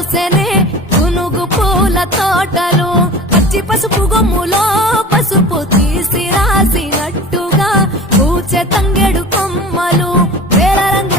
పూసెనే గునుగు పూల తోటలు పచ్చి పసుపు గొమ్ములో పసుపు తీసి రాసినట్టుగా పూచె తంగెడు కొమ్మలు వేల రంగు